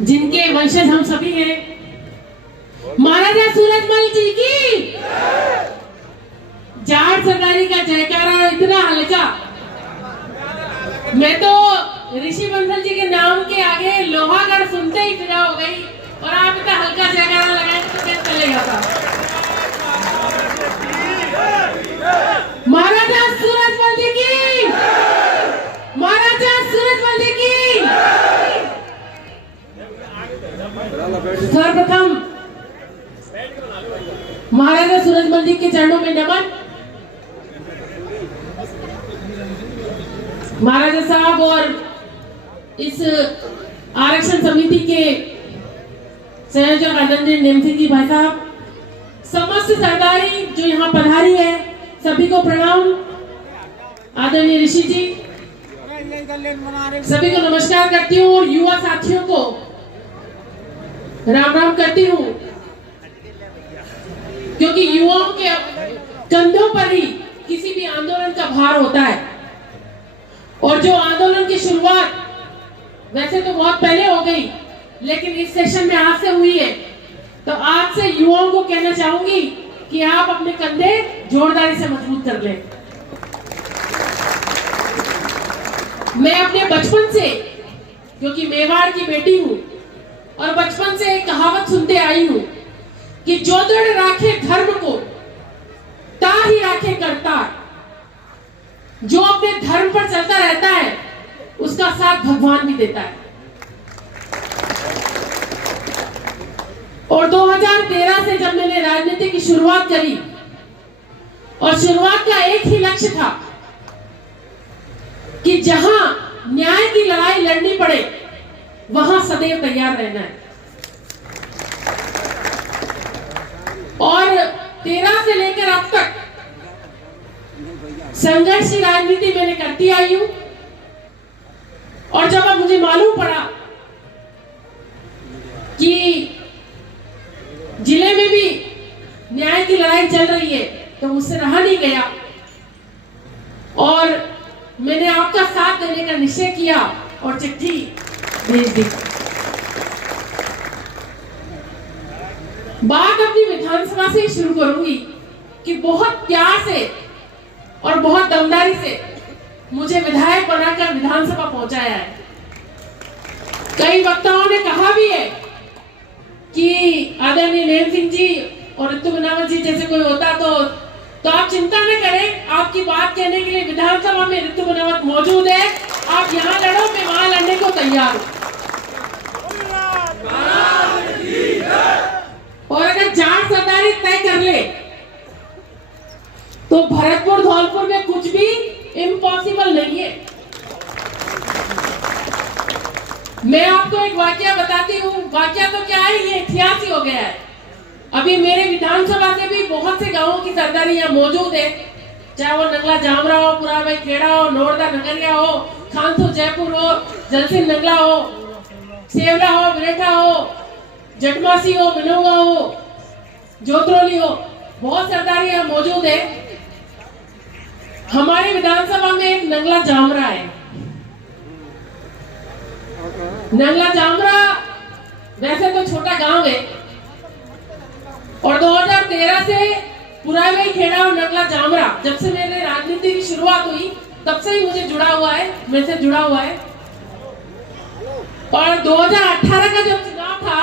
जिनके वंशज हम सभी हैं, महाराजा सूरजमल जी की जाट सरदारी का जयकारा इतना हल्का, मैं तो ऋषि बंसल जी के नाम के आगे लोहागढ़ सुनते ही फिदा हो गई, और आप इतना हल्का जयकारा लगाए तो कैसे चलेगा था। महाराजा सूरजमल जी की, महाराजा सूरजमल जी की। सर्वप्रथम महाराजा सूरजमल जी के चरणों में नमन। महाराजा साहब और इस आरक्षण समिति के संयोजक आदरणीय नेमसिंह जी भाई साहब, समस्त सरदारी जो यहाँ पधारी है, सभी को प्रणाम। आदरणीय ऋषि जी, सभी को नमस्कार करती हूँ और युवा साथियों को राम राम करती हूँ, क्योंकि युवाओं के कंधों पर ही किसी भी आंदोलन का भार होता है। और जो आंदोलन की शुरुआत वैसे तो बहुत पहले हो गई, लेकिन इस सेशन में आज से हुई है, तो आज से युवाओं को कहना चाहूंगी कि आप अपने कंधे जोरदारी से मजबूत कर लें। मैं अपने बचपन से, क्योंकि मेवाड़ की बेटी हूं, और बचपन से एक कहावत सुनते आई हूं कि जो दृढ़ राखे धर्म को ताही राखे करतार। जो अपने धर्म पर चलता रहता है उसका साथ भगवान भी देता है। और 2013 से जब मैंने राजनीति की शुरुआत करी, और शुरुआत का एक ही लक्ष्य था कि जहां न्याय की लड़ाई लड़नी पड़े वहां सदैव तैयार रहना है। और 13 से लेकर अब तक संघर्ष की राजनीति मैंने करती आई हूं। और जब अब मुझे मालूम पड़ा कि जिले में भी न्याय की लड़ाई चल रही है, तो मुझसे रहा नहीं गया और मैंने आपका साथ देने का निश्चय किया और चिट्ठी भेज दी। बात अपनी विधानसभा से ही शुरू करूंगी कि बहुत प्यार से और बहुत दमदारी से मुझे विधायक बनाकर विधानसभा पहुंचाया है। कई वक्ताओं ने कहा भी है कि आदरणीय नेमसिंह जी और ऋतु बनावत जी जैसे कोई होता तो आप चिंता न करें, आपकी बात कहने के लिए विधानसभा में ऋतु बनावत मौजूद है। आप यहाँ लड़ो, मैं वहां लड़ने को तैयार हूं। और अगर जाट सरदारी तय कर ले तो भरतपुर धौलपुर में कुछ भी इम्पॉसिबल नहीं है। मैं आपको एक वाकया बताती हूँ। वाकया तो क्या है, ये इतिहास ही हो गया है। अभी मेरे विधानसभा से भी बहुत से गांवों की सरदारी यहाँ मौजूद है, चाहे वो नंगला जामरा हो, पुराबाई खेड़ा हो, नोरदा नगरिया हो, खानसो जयपुर हो, जलसिंह नंगला हो, सेवला हो, बिरेठा हो, जटमासी हो, मनोगा हो, जोतरोली हो, बहुत सरदारी यहाँ मौजूद है। हमारी विधानसभा में एक नंगला जामरा है। नंगला जामरा वैसे तो छोटा गांव है, और 2013 से पुराबाई खेड़ा और नंगला जामरा, जब से मेरे राजनीति की शुरुआत हुई तब से ही मुझे जुड़ा हुआ है, मेरे से जुड़ा हुआ है। और 2018 का जब चुनाव था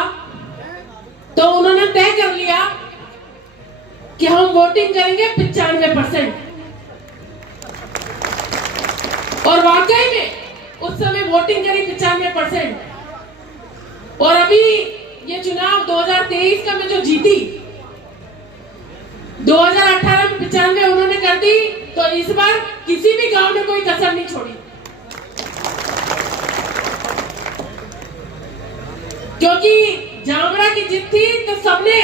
तो उन्होंने तय कर लिया कि हम वोटिंग करेंगे 95%। और वाकई में उस समय वोटिंग करी 95%। और अभी ये चुनाव 2023 का मैं जो जीती, 2018 में 95 उन्होंने कर दी, तो इस बार किसी भी गांव में कोई कसर नहीं छोड़ी, क्योंकि जामरा की जीत थी तो सबने,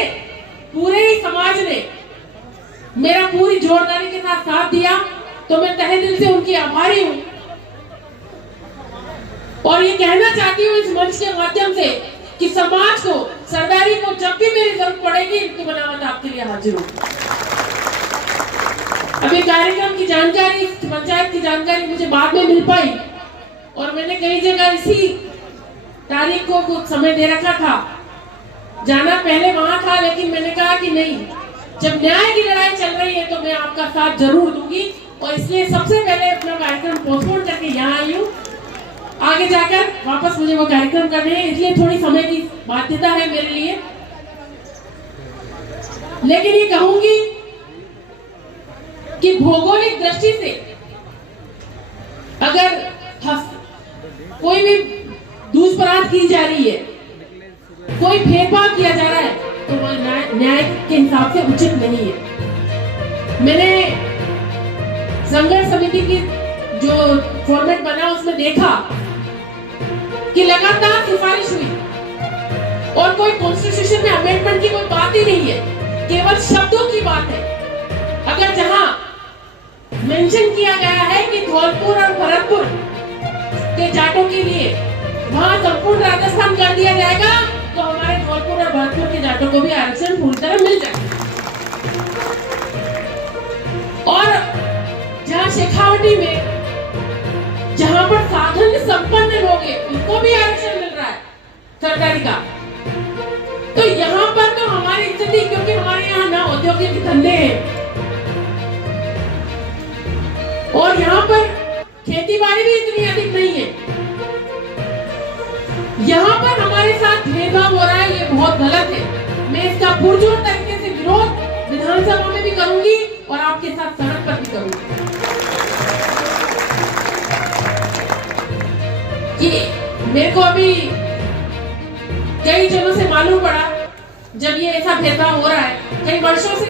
पूरे ही समाज ने मेरा पूरी जोरदारी के साथ दिया। तो मैं तहे दिल से उनकी आभारी हूं। और ये कहना चाहती हूँ इस मंच के माध्यम से कि समाज को, सरदारी को जब भी मेरी जरूरत पड़ेगी तो बनावट आपके लिए हाजिर हूँ। अभी कार्यक्रम की जानकारी, पंचायत की जानकारी मुझे बाद में मिल पाई, और मैंने कई जगह इसी तारीख को कुछ समय दे रखा था, जाना पहले वहां था, लेकिन मैंने कहा कि नहीं, जब न्याय की लड़ाई चल रही है तो मैं आपका साथ जरूर दूंगी, और इसलिए सबसे पहले अपना कार्यक्रम पोस्टपोन करके यहाँ आई हूँ। आगे जाकर वापस मुझे वो कार्यक्रम करने हैं, इसलिए थोड़ी समय की बाध्यता है मेरे लिए। लेकिन ये कहूंगी कि भौगोलिक दृष्टि से अगर कोई भी दूषपराध की जा रही है, कोई भेदभाव किया जा रहा है, तो वो न्याय के हिसाब से उचित नहीं है। मैंने संघर्ष समिति की जो फॉर्मेट बना उसमें देखा कि लगातार सिफारिश हुई और कोई कॉन्स्टिट्यूशन में अमेंडमेंट की कोई बात ही नहीं है, केवल शब्दों की बात है। अगर जहां मेंशन किया गया है कि धौलपुर और भरतपुर के जाटों के लिए वहां संपूर्ण राजस्थान कर दिया जाएगा, तो हमारे धौलपुर और भरतपुर के जाटों को भी आरक्षण पूरी तरह मिल जाएगा। और जहां शेखावटी में जहां पर साधन संपन्न लोग हैं उनको भी आरक्षण मिल रहा है सरकारी का, तो यहाँ पर तो हमारी स्थिति, क्योंकि हमारे यहाँ ना औद्योगिक धंधे हैं और यहाँ पर खेती बाड़ी भी इतनी अधिक नहीं है, यहाँ पर हमारे साथ भेदभाव हो रहा है, ये बहुत गलत है। मैं इसका पुरजोर तरीके से विरोध विधानसभा में भी करूंगी और आपके साथ सड़क पर भी करूंगी कि मेरे को अभी कई जनों से मालूम पड़ा, जब ये ऐसा भेदभाव हो रहा है कई वर्षों से